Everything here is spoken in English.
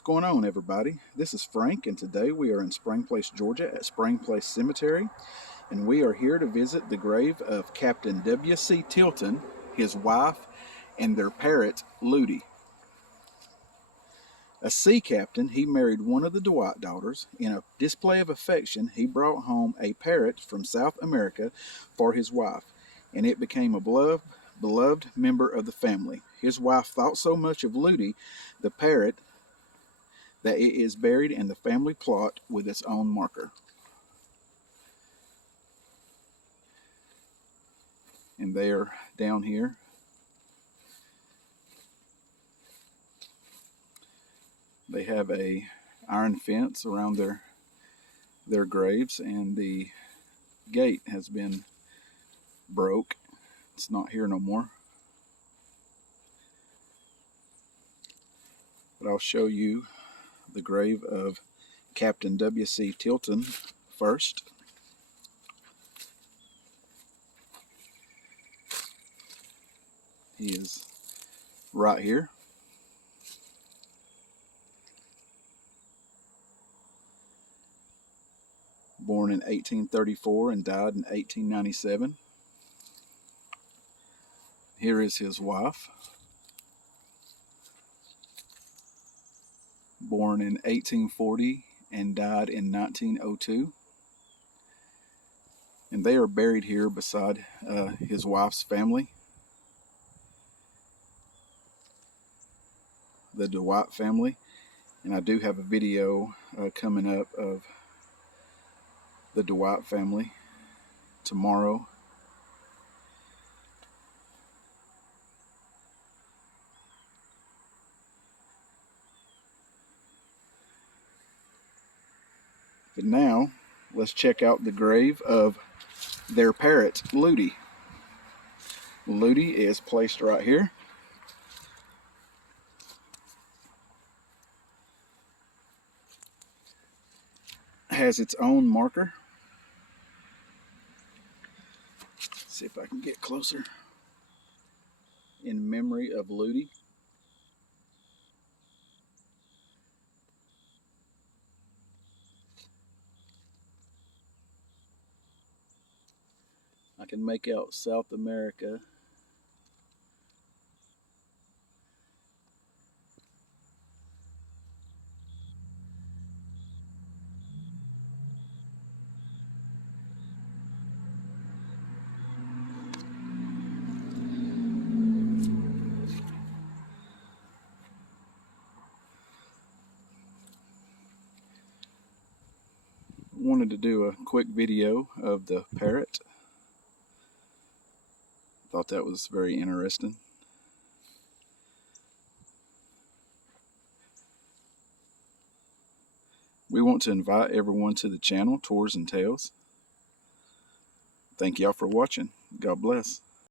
What's going on, everybody? This is Frank, and today we are in Spring Place, Georgia at Spring Place Cemetery, and we are here to visit the grave of Captain W.C. Tilton, his wife, and their parrot, Ludie. A sea captain, he married one of the Dwight daughters. In a display of affection, he brought home a parrot from South America for his wife, and it became a beloved member of the family. His wife thought so much of Ludie, the parrot, that it is buried in the family plot with its own marker. And they are down here. They have a iron fence around their graves, and the gate has been broke. It's not here no more. But I'll show you the grave of Captain W.C. Tilton first. He is right here. Born in 1834 and died in 1897. Here is his wife. Born in 1840 and died in 1902. And they are buried here beside his wife's family, the Dwight family. And I do have a video coming up of the Dwight family tomorrow. But now, let's check out the grave of their parrot, Ludie. Ludie is placed right here. Has its own marker. Let's see if I can get closer. In memory of Ludie. I can make out South America. Wanted to do a quick video of the parrot. Thought that was very interesting. We want to invite everyone to the channel, Tours and Tales. Thank y'all for watching. God bless.